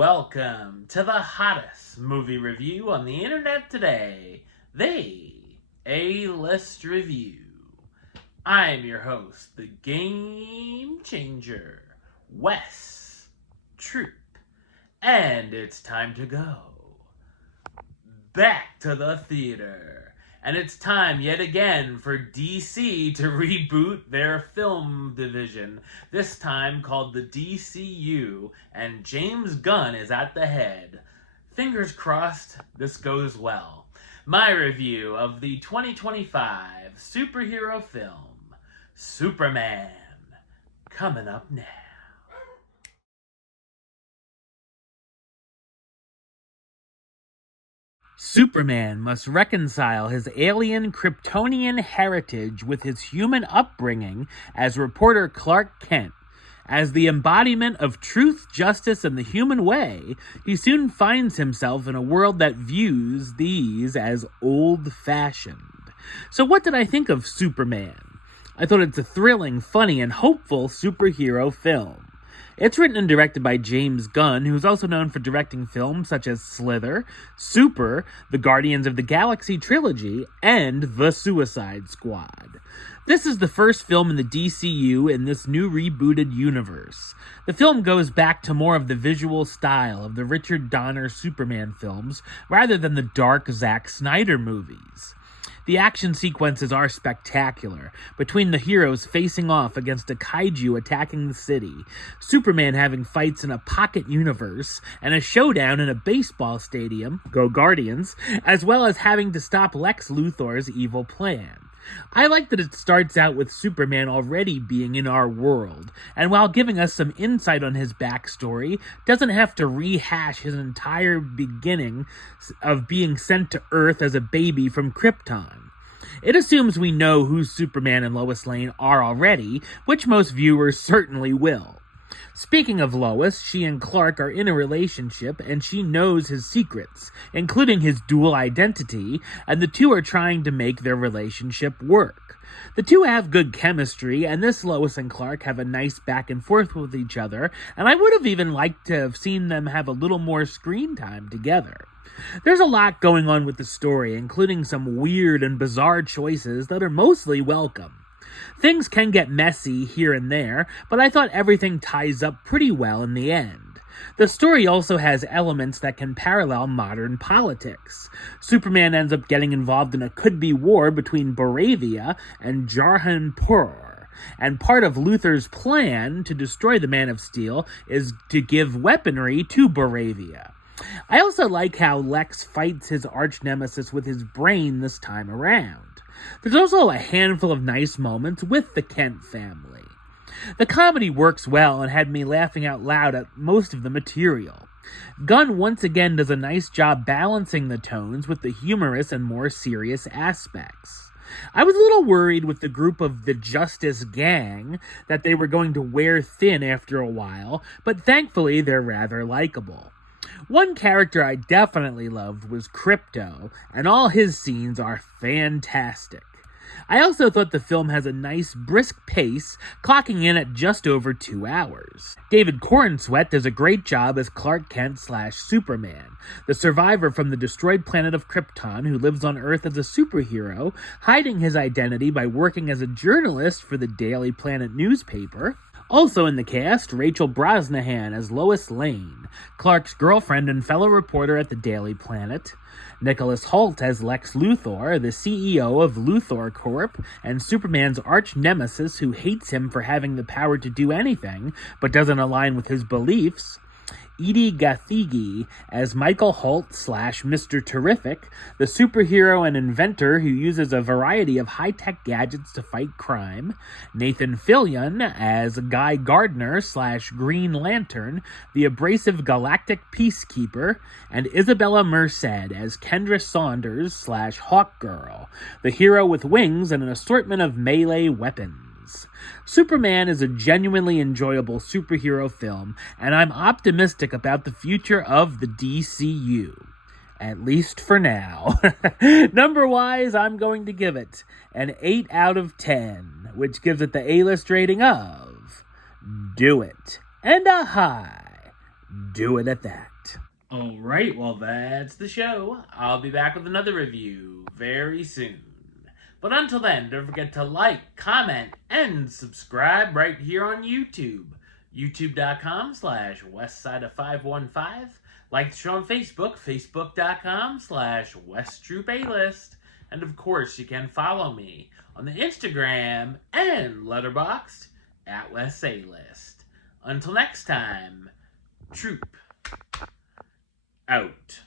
Welcome to the hottest movie review on the internet today, the A-List Review. I'm your host, the Game Changer, Wes Troop, and it's time to go back to the theater. And it's time yet again for DC to reboot their film division, this time called the DCU, and James Gunn is at the head. Fingers crossed this goes well. My review of the 2025 superhero film, Superman, coming up now. Superman must reconcile his alien Kryptonian heritage with his human upbringing as reporter Clark Kent. As the embodiment of truth, justice, and the human way, he soon finds himself in a world that views these as old-fashioned. So what did I think of Superman? I thought it's a thrilling, funny, and hopeful superhero film. It's written and directed by James Gunn, who's also known for directing films such as Slither, Super, the Guardians of the Galaxy trilogy, and The Suicide Squad. This is the first film in the DCU in this new rebooted universe. The film goes back to more of the visual style of the Richard Donner Superman films, rather than the dark Zack Snyder movies. The action sequences are spectacular, between the heroes facing off against a kaiju attacking the city, Superman having fights in a pocket universe, and a showdown in a baseball stadium, go Guardians, as well as having to stop Lex Luthor's evil plan. I like that it starts out with Superman already being in our world, and while giving us some insight on his backstory, doesn't have to rehash his entire beginning of being sent to Earth as a baby from Krypton. It assumes we know who Superman and Lois Lane are already, which most viewers certainly will. Speaking of Lois, she and Clark are in a relationship, and she knows his secrets, including his dual identity, and the two are trying to make their relationship work. The two have good chemistry, and this Lois and Clark have a nice back and forth with each other, and I would have even liked to have seen them have a little more screen time together. There's a lot going on with the story, including some weird and bizarre choices that are mostly welcome. Things can get messy here and there, but I thought everything ties up pretty well in the end. The story also has elements that can parallel modern politics. Superman ends up getting involved in a could-be war between Boravia and Jarhanpur, and part of Luthor's plan to destroy the Man of Steel is to give weaponry to Boravia. I also like how Lex fights his arch-nemesis with his brain this time around. There's also a handful of nice moments with the Kent family. The comedy works well and had me laughing out loud at most of the material. Gunn once again does a nice job balancing the tones with the humorous and more serious aspects. I was a little worried with the group of the Justice Gang that they were going to wear thin after a while, but thankfully they're rather likable. One character I definitely loved was Krypto, and all his scenes are fantastic. I also thought the film has a nice, brisk pace, clocking in at just over 2 hours. David Corenswet does a great job as Clark Kent/Superman, the survivor from the destroyed planet of Krypton who lives on Earth as a superhero, hiding his identity by working as a journalist for the Daily Planet newspaper. Also in the cast, Rachel Brosnahan as Lois Lane, Clark's girlfriend and fellow reporter at the Daily Planet, Nicholas Hoult as Lex Luthor, the CEO of Luthor Corp, and Superman's arch-nemesis who hates him for having the power to do anything, but doesn't align with his beliefs, Edie Gathegi as Michael Holt/Mr. Terrific, the superhero and inventor who uses a variety of high-tech gadgets to fight crime, Nathan Fillion as Guy Gardner/Green Lantern, the abrasive galactic peacekeeper, and Isabella Merced as Kendra Saunders/Hawkgirl, the hero with wings and an assortment of melee weapons. Superman is a genuinely enjoyable superhero film, and I'm optimistic about the future of the DCU. At least for now. Number-wise, I'm going to give it an 8 out of 10, which gives it the A-list rating of Do It, and a high do it at that. Alright, well, that's the show. I'll be back with another review very soon. But until then, don't forget to like, comment, and subscribe right here on YouTube. YouTube.com/Westside of 515. Like the show on Facebook, Facebook.com/WestTroopAlist. And of course, you can follow me on the Instagram and Letterboxd at WestAlist. Until next time, Troop out.